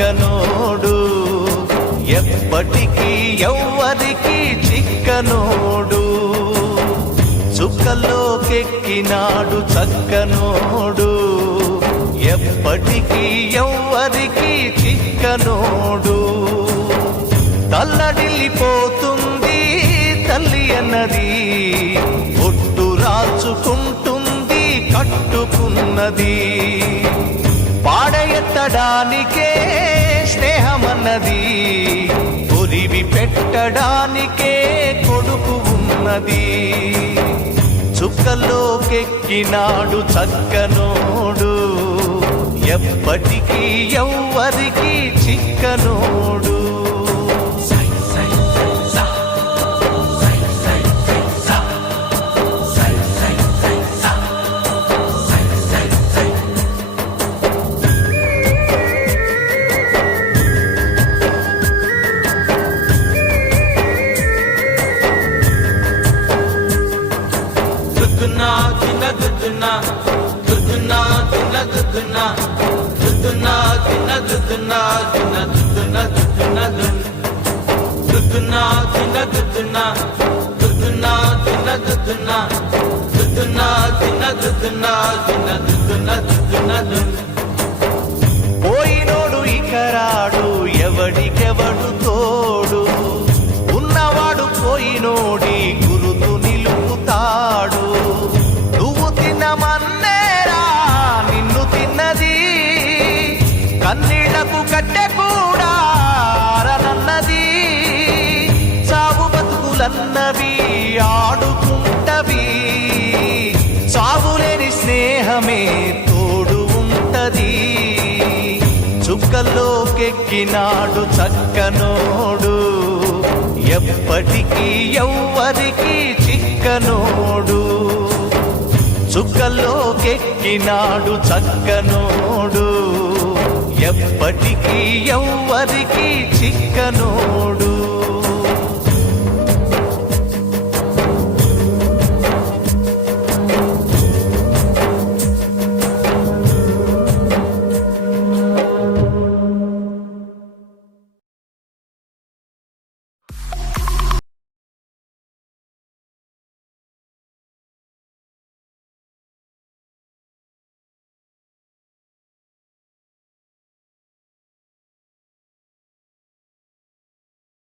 చక్కనోడు ఎప్పటికీ ఎవ్వరికి చిక్కనోడు చుక్కలోకెక్కినాడు చక్కనోడు ఎప్పటికీ ఎవ్వరికి చిక్కనోడు తల్లడిల్లిపోతుంది తల్లి అన్నది ఒట్టు రాచుకుంటుంది కట్టుకున్నది పాడెత్తడానికే స్నేహమన్నది కొరివి పెట్టడానికే కొడుకు ఉన్నది చుక్కలోకెక్కినాడు చక్కనోడు ఎప్పటికీ ఎవ్వరికి చిక్కనోడు పోయినోడు ఇకరాడు ఎవడికెవడు తోడు ఉన్నవాడు పోయినోడి గురుతు నిలుపుతాడు నువ్వు తినమన్నేరా నిన్ను తిన్నది కన్నీళ్లకు కట్టె కూడా ఆరనన్నది సాగు బతుకులన్నవి ఆడుకుంటవి సాగులేని స్నేహమే తోడు ఉంటది చుక్కల్లోకెక్కినాడు చక్కనోడు ఎప్పటికీ ఎవ్వరికి చిక్కనోడు చుక్కల్లోకెక్కినాడు చక్కనోడు ఎప్పటికీ ఎవ్వరికి చిక్కనోడు